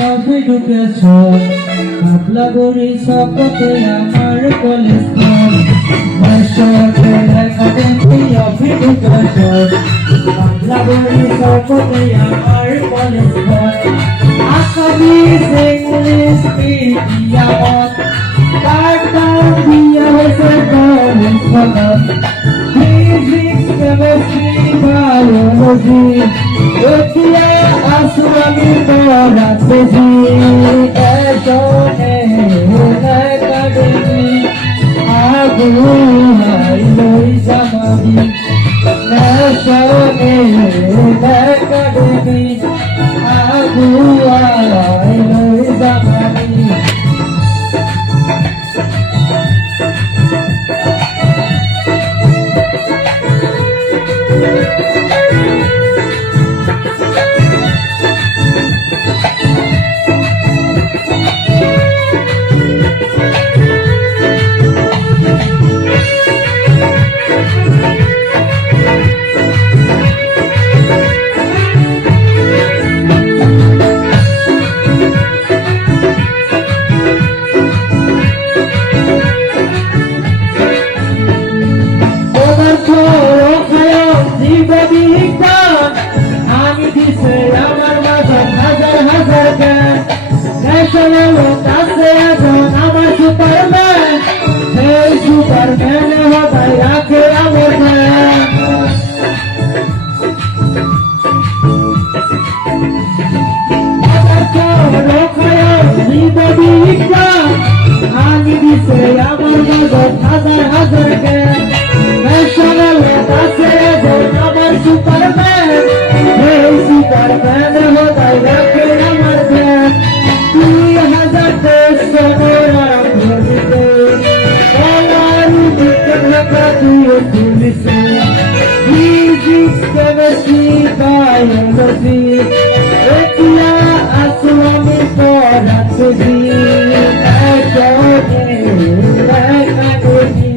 education Paglaguri Sokote Amar College National Academy of Education Paglaguri Sokote Amar College Akamis English Medium Kartan Dia Hose College Physics, Chemistry, Biology Ethiya Aswami Bharatji Eshone Academy Agu Hailoi Samadi Eshone Academy Agu Hailoi Samadi National Tase Azon Amar Superman Hey Superman ho bhaiya ke amar mein Amar choro khaya jibodi ikka Ani dise amar mazot hazar ke National Tase Azon Amar Superman Hey Superman ho bhaiya ke amar mein Physics, Chemistry, Biology Ethiya Aswami Bharatji Eshone Academy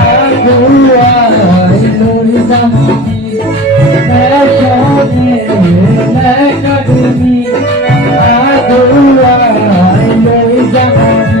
Agu Hailoi Samadi Eshone Academy Agu Hailoi Samadi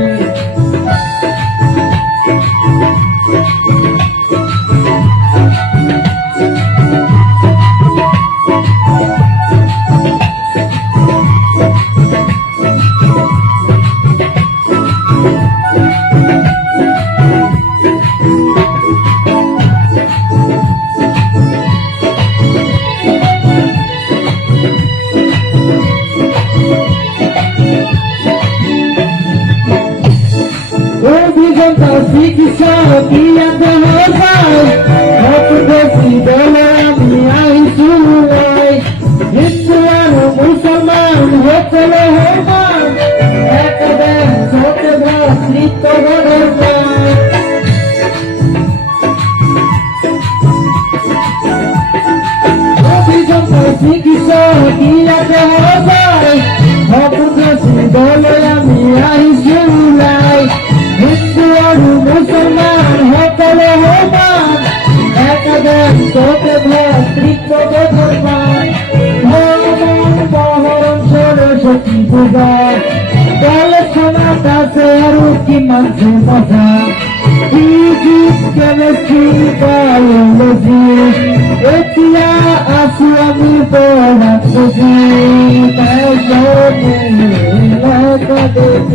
Ficção que até rozai Outro decidona minha insulai Hinduano, muçulmano, rotolo roman Ekadem, sotebra, slito godorman Ficção que até rozai Outro decidona minha insulai Hinduano, muçulmano, rotolo roman Ekadem, sotebra, slito godorman Mohoran Saraswati Puja Kalashana Taseru Ki Manse Maza Physics, Chemistry, Biology Ethiya Aswami Bharatji Eshone Academy